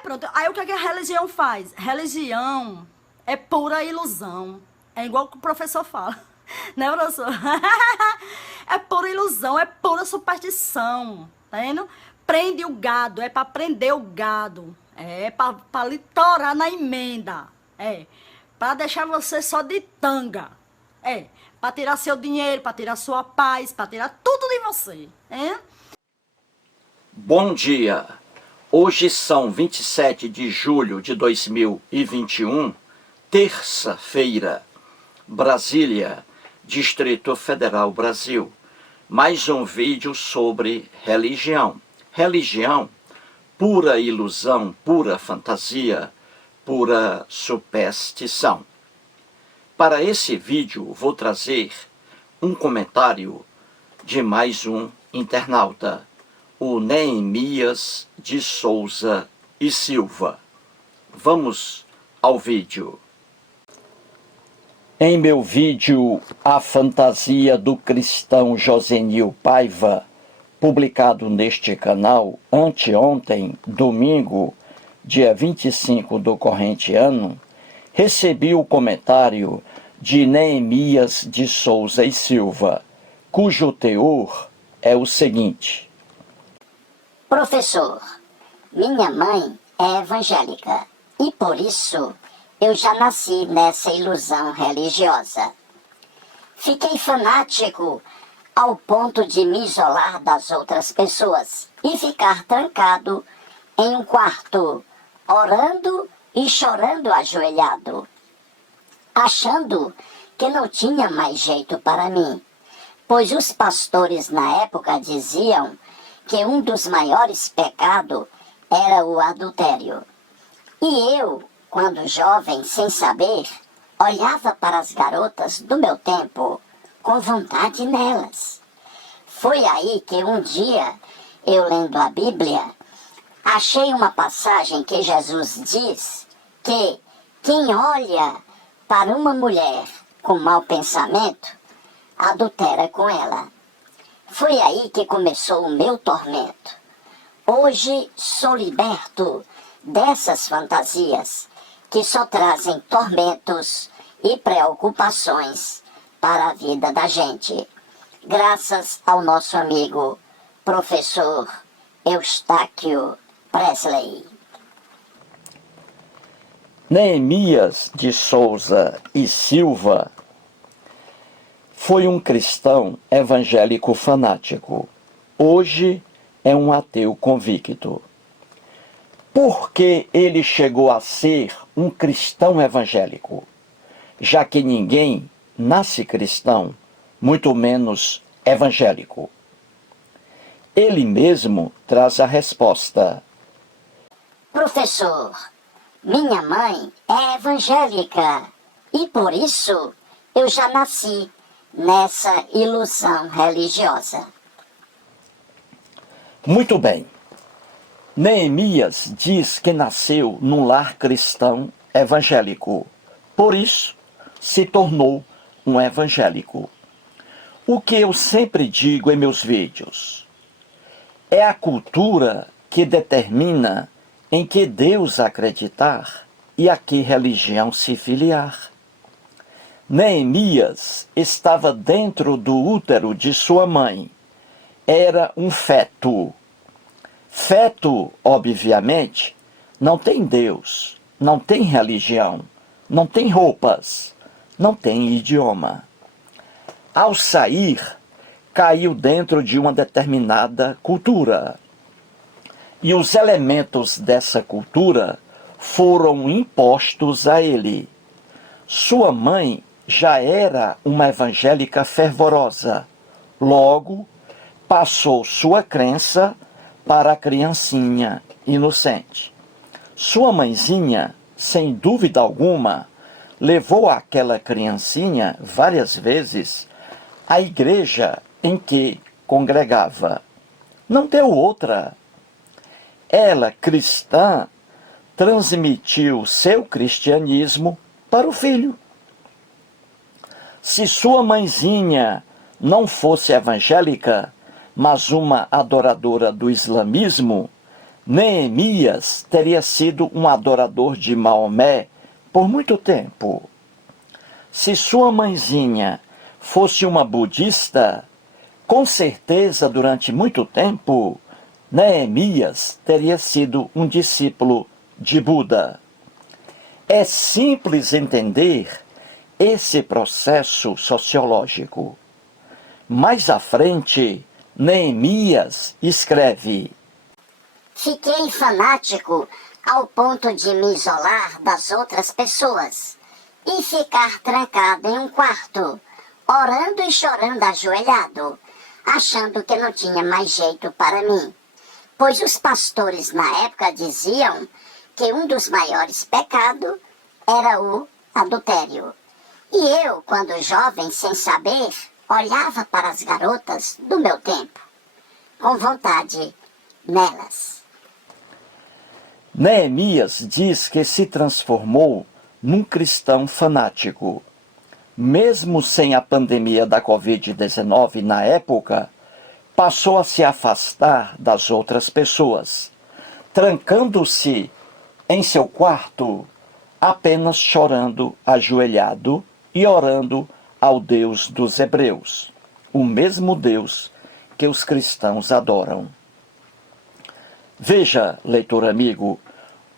Aí pronto, aí o que é que a religião faz? Religião é pura ilusão. É igual que o professor fala. Né, professor? É pura ilusão, é pura superstição. Tá vendo? Prende o gado, é pra prender o gado. É pra lhe torar na emenda. É. Pra deixar você só de tanga. É. Pra tirar seu dinheiro, pra tirar sua paz, pra tirar tudo de você. É? Bom dia! Hoje são 27 de julho de 2021, terça-feira, Brasília, Distrito Federal, Brasil. Mais um vídeo sobre religião. Religião, pura ilusão, pura fantasia, pura superstição. Para esse vídeo vou trazer um comentário de mais um internauta, o Neemias de Souza e Silva. Vamos ao vídeo. Em meu vídeo A Fantasia do Cristão Josenil Paiva, publicado neste canal anteontem, domingo, dia 25 do corrente ano, recebi o comentário de Neemias de Souza e Silva, cujo teor é o seguinte: Professor, minha mãe é evangélica e por isso eu já nasci nessa ilusão religiosa. Fiquei fanático ao ponto de me isolar das outras pessoas e ficar trancado em um quarto, orando e chorando ajoelhado, achando que não tinha mais jeito para mim, pois os pastores na época diziam que um dos maiores pecados era o adultério. E eu, quando jovem, sem saber, olhava para as garotas do meu tempo com vontade nelas. Foi aí que um dia, eu lendo a Bíblia, achei uma passagem que Jesus diz que quem olha para uma mulher com mau pensamento, adultera com ela. Foi aí que começou o meu tormento. Hoje sou liberto dessas fantasias que só trazem tormentos e preocupações para a vida da gente. Graças ao nosso amigo, professor Eustáquio Presley. Neemias de Souza e Silva foi um cristão evangélico fanático. Hoje é um ateu convicto. Por que ele chegou a ser um cristão evangélico? Já que ninguém nasce cristão, muito menos evangélico. Ele mesmo traz a resposta. Professor, minha mãe é evangélica e por isso eu já nasci nessa ilusão religiosa. Muito bem. Neemias diz que nasceu num lar cristão evangélico. Por isso, se tornou um evangélico. O que eu sempre digo em meus vídeos é a cultura que determina em que Deus acreditar e a que religião se filiar. Neemias estava dentro do útero de sua mãe. Era um feto. Feto, obviamente, não tem Deus, não tem religião, não tem roupas, não tem idioma. Ao sair, caiu dentro de uma determinada cultura. E os elementos dessa cultura foram impostos a ele. Sua mãe já era uma evangélica fervorosa. Logo, passou sua crença para a criancinha inocente. Sua mãezinha, sem dúvida alguma, levou aquela criancinha várias vezes à igreja em que congregava. Não deu outra. Ela, cristã, transmitiu seu cristianismo para o filho. Se sua mãezinha não fosse evangélica, mas uma adoradora do islamismo, Neemias teria sido um adorador de Maomé por muito tempo. Se sua mãezinha fosse uma budista, com certeza durante muito tempo, Neemias teria sido um discípulo de Buda. É simples entender esse processo sociológico. Mais à frente, Neemias escreve: Fiquei fanático ao ponto de me isolar das outras pessoas e ficar trancado em um quarto, orando e chorando ajoelhado, achando que não tinha mais jeito para mim. Pois os pastores na época diziam que um dos maiores pecados era o adultério. E eu, quando jovem, sem saber, olhava para as garotas do meu tempo, com vontade nelas. Neemias diz que se transformou num cristão fanático. Mesmo sem a pandemia da Covid-19 na época, passou a se afastar das outras pessoas, trancando-se em seu quarto, apenas chorando ajoelhado e orando ao Deus dos Hebreus, o mesmo Deus que os cristãos adoram. Veja, leitor amigo,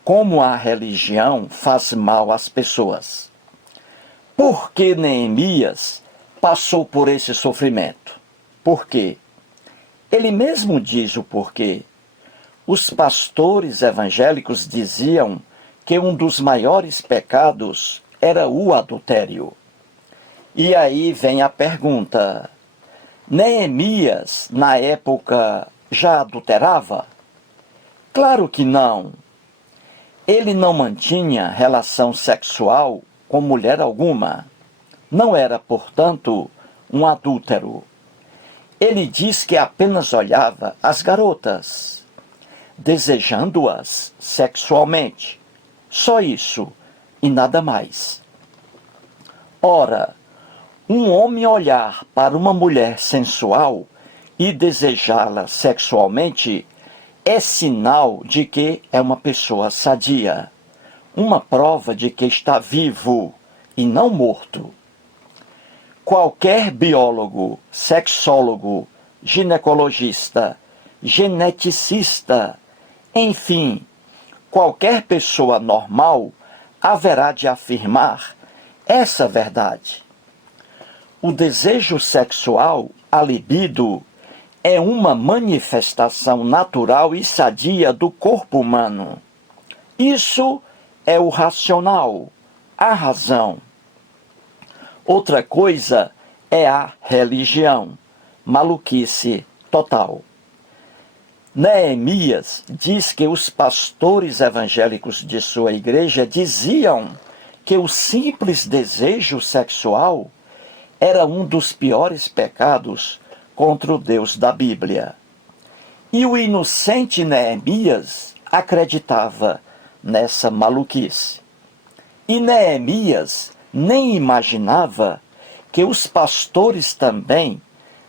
como a religião faz mal às pessoas. Por que Neemias passou por esse sofrimento? Por quê? Ele mesmo diz o porquê. Os pastores evangélicos diziam que um dos maiores pecados era o adultério. E aí vem a pergunta: Neemias, na época, já adulterava? Claro que não. Ele não mantinha relação sexual com mulher alguma. Não era, portanto, um adúltero. Ele diz que apenas olhava as garotas, desejando-as sexualmente. Só isso e nada mais. Ora, um homem olhar para uma mulher sensual e desejá-la sexualmente é sinal de que é uma pessoa sadia, uma prova de que está vivo e não morto. Qualquer biólogo, sexólogo, ginecologista, geneticista, enfim, qualquer pessoa normal haverá de afirmar essa verdade. O desejo sexual, a libido, é uma manifestação natural e sadia do corpo humano. Isso é o racional, a razão. Outra coisa é a religião, maluquice total. Neemias diz que os pastores evangélicos de sua igreja diziam que o simples desejo sexual era um dos piores pecados contra o Deus da Bíblia. E o inocente Neemias acreditava nessa maluquice. E Neemias nem imaginava que os pastores também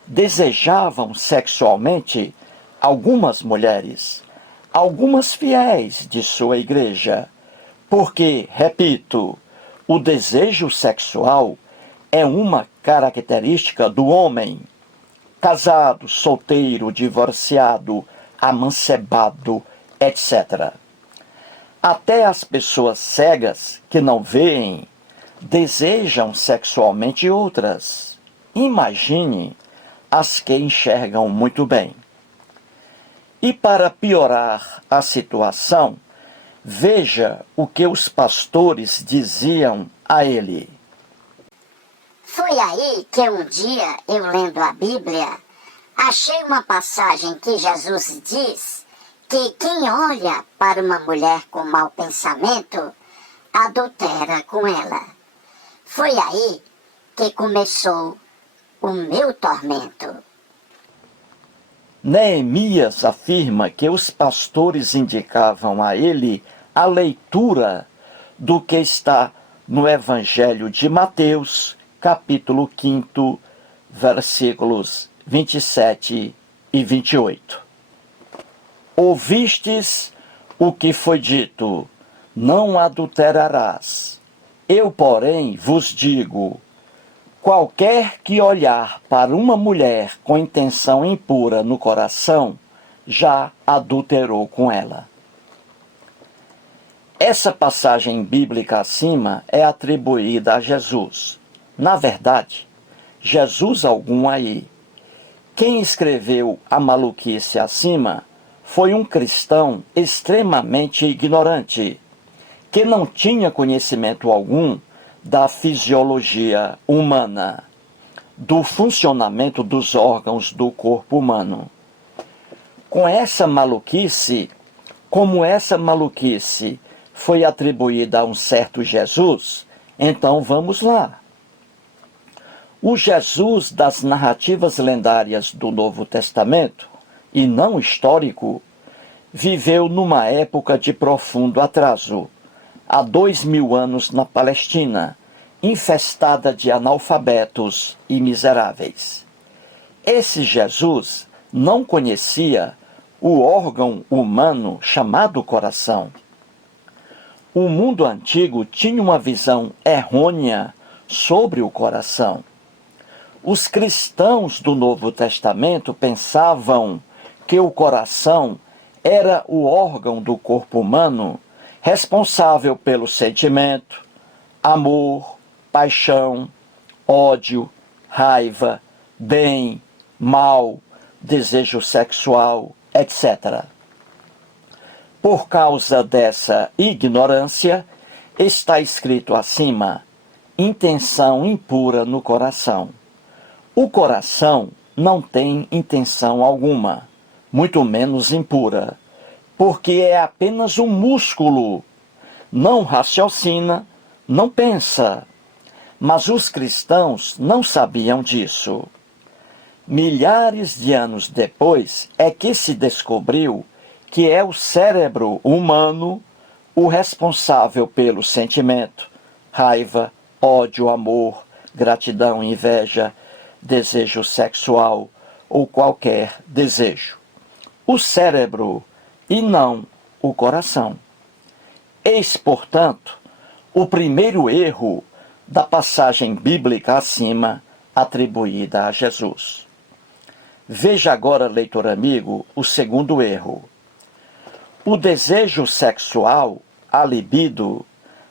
desejavam sexualmente algumas mulheres, algumas fiéis de sua igreja, porque, repito, o desejo sexual é uma característica do homem, casado, solteiro, divorciado, amancebado, etc. Até as pessoas cegas que não veem desejam sexualmente outras. Imagine as que enxergam muito bem. E para piorar a situação, veja o que os pastores diziam a ele. Foi aí que um dia, eu lendo a Bíblia, achei uma passagem que Jesus diz que quem olha para uma mulher com mau pensamento, adultera com ela. Foi aí que começou o meu tormento. Neemias afirma que os pastores indicavam a ele a leitura do que está no Evangelho de Mateus, capítulo 5, versículos 27 e 28. Ouvistes o que foi dito: não adulterarás. Eu, porém, vos digo: qualquer que olhar para uma mulher com intenção impura no coração, já adulterou com ela. Essa passagem bíblica acima é atribuída a Jesus. Na verdade, Jesus algum aí. Quem escreveu a maluquice acima foi um cristão extremamente ignorante, que não tinha conhecimento algum da fisiologia humana, do funcionamento dos órgãos do corpo humano. Com essa maluquice, como essa maluquice foi atribuída a um certo Jesus, então vamos lá. O Jesus das narrativas lendárias do Novo Testamento, e não histórico, viveu numa época de profundo atraso, há 2000 anos na Palestina, infestada de analfabetos e miseráveis. Esse Jesus não conhecia o órgão humano chamado coração. O mundo antigo tinha uma visão errônea sobre o coração. Os cristãos do Novo Testamento pensavam que o coração era o órgão do corpo humano responsável pelo sentimento, amor, paixão, ódio, raiva, bem, mal, desejo sexual, etc. Por causa dessa ignorância, está escrito acima: intenção impura no coração. O coração não tem intenção alguma, muito menos impura, porque é apenas um músculo. Não raciocina, não pensa. Mas os cristãos não sabiam disso. Milhares de anos depois é que se descobriu que é o cérebro humano o responsável pelo sentimento, raiva, ódio, amor, gratidão, inveja, desejo sexual ou qualquer desejo. O cérebro e não o coração. Eis, portanto, o primeiro erro da passagem bíblica acima atribuída a Jesus. Veja agora, leitor amigo, o segundo erro. O desejo sexual, a libido,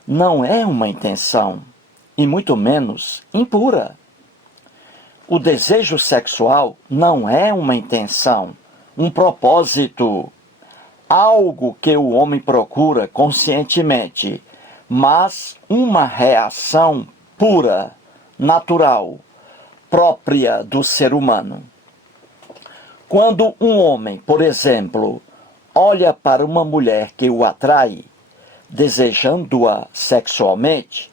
não é uma intenção, e muito menos impura. O desejo sexual não é uma intenção, um propósito, algo que o homem procura conscientemente, mas uma reação pura, natural, própria do ser humano. Quando um homem, por exemplo, olha para uma mulher que o atrai, desejando-a sexualmente,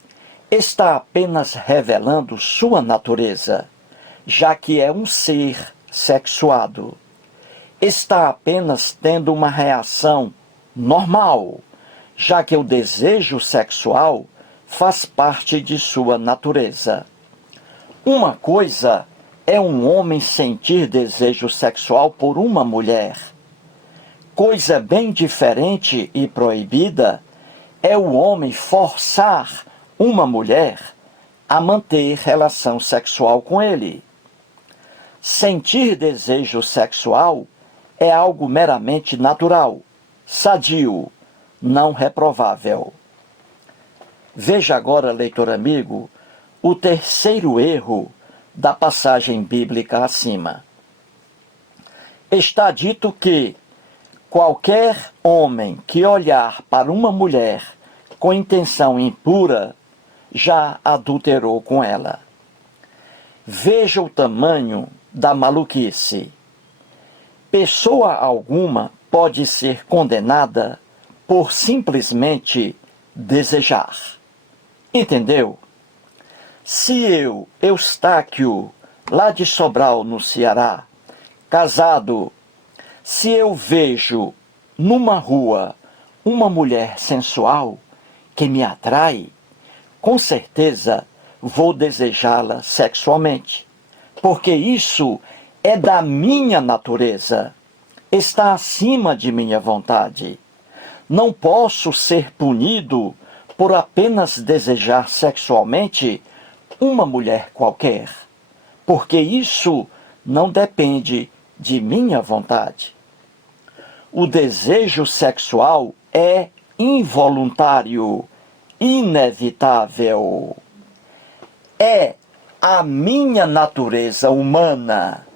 está apenas revelando sua natureza, já que é um ser sexuado. Está apenas tendo uma reação normal, já que o desejo sexual faz parte de sua natureza. Uma coisa é um homem sentir desejo sexual por uma mulher. Coisa bem diferente e proibida é o homem forçar uma mulher a manter relação sexual com ele. Sentir desejo sexual é algo meramente natural, sadio, não reprovável. Veja agora, leitor amigo, o terceiro erro da passagem bíblica acima. Está dito que qualquer homem que olhar para uma mulher com intenção impura já adulterou com ela. Veja o tamanho da maluquice. Pessoa alguma pode ser condenada por simplesmente desejar. Entendeu? Se eu, Eustáquio, lá de Sobral, no Ceará, casado, se eu vejo numa rua uma mulher sensual que me atrai, com certeza vou desejá-la sexualmente, porque isso é da minha natureza, está acima de minha vontade. Não posso ser punido por apenas desejar sexualmente uma mulher qualquer, porque isso não depende de minha vontade. O desejo sexual é involuntário, inevitável. É a minha natureza humana.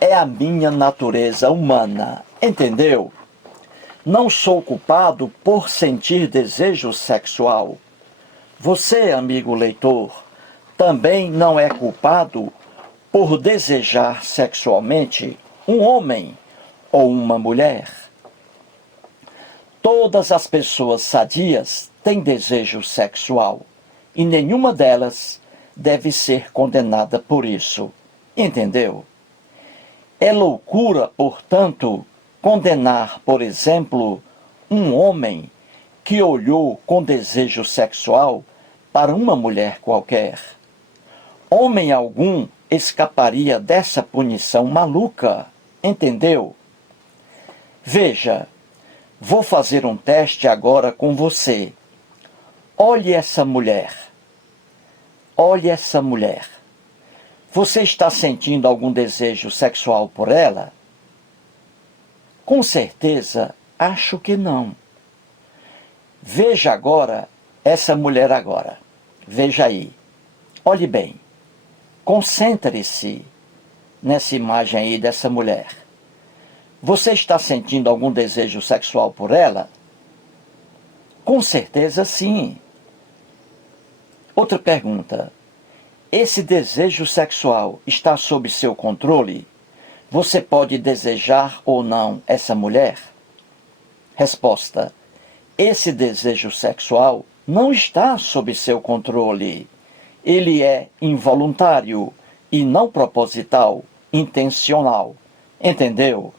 É a minha natureza humana. Entendeu? Não sou culpado por sentir desejo sexual. Você, amigo leitor, também não é culpado por desejar sexualmente um homem ou uma mulher. Todas as pessoas sadias têm desejo sexual e nenhuma delas deve ser condenada por isso. Entendeu? É loucura, portanto, condenar, por exemplo, um homem que olhou com desejo sexual para uma mulher qualquer. Homem algum escaparia dessa punição maluca, entendeu? Veja, vou fazer um teste agora com você. Olhe essa mulher. Olhe essa mulher. Você está sentindo algum desejo sexual por ela? Com certeza, acho que não. Veja agora essa mulher agora. Veja aí. Olhe bem. Concentre-se nessa imagem aí dessa mulher. Você está sentindo algum desejo sexual por ela? Com certeza sim. Outra pergunta. Esse desejo sexual está sob seu controle? Você pode desejar ou não essa mulher? Resposta. Esse desejo sexual não está sob seu controle. Ele é involuntário e não proposital, intencional. Entendeu?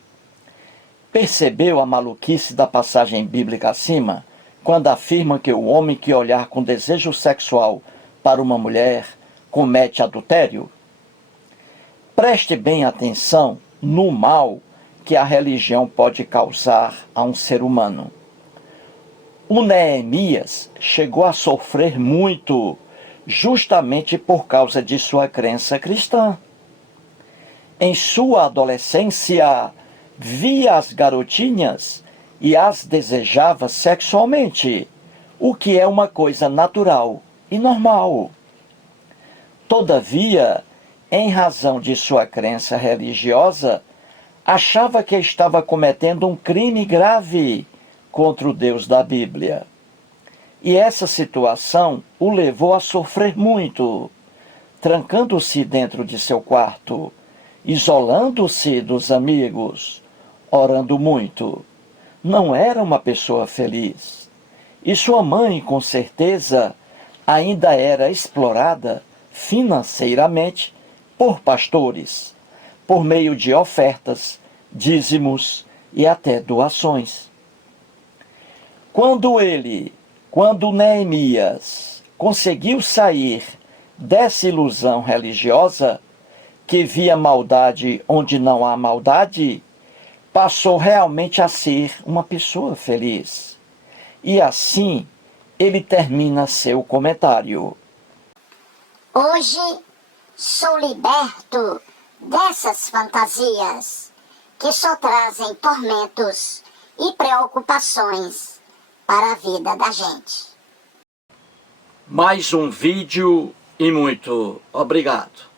Percebeu a maluquice da passagem bíblica acima, quando afirma que o homem que olhar com desejo sexual para uma mulher comete adultério? Preste bem atenção no mal que a religião pode causar a um ser humano. O Neemias chegou a sofrer muito, justamente por causa de sua crença cristã. Em sua adolescência, via as garotinhas e as desejava sexualmente, o que é uma coisa natural e normal. Todavia, em razão de sua crença religiosa, achava que estava cometendo um crime grave contra o Deus da Bíblia. E essa situação o levou a sofrer muito, trancando-se dentro de seu quarto, isolando-se dos amigos, orando muito. Não era uma pessoa feliz. E sua mãe, com certeza, ainda era explorada financeiramente por pastores, por meio de ofertas, dízimos e até doações. Quando Neemias conseguiu sair dessa ilusão religiosa, que via maldade onde não há maldade, passou realmente a ser uma pessoa feliz. E assim, ele termina seu comentário. Hoje sou liberto dessas fantasias que só trazem tormentos e preocupações para a vida da gente. Mais um vídeo e muito obrigado.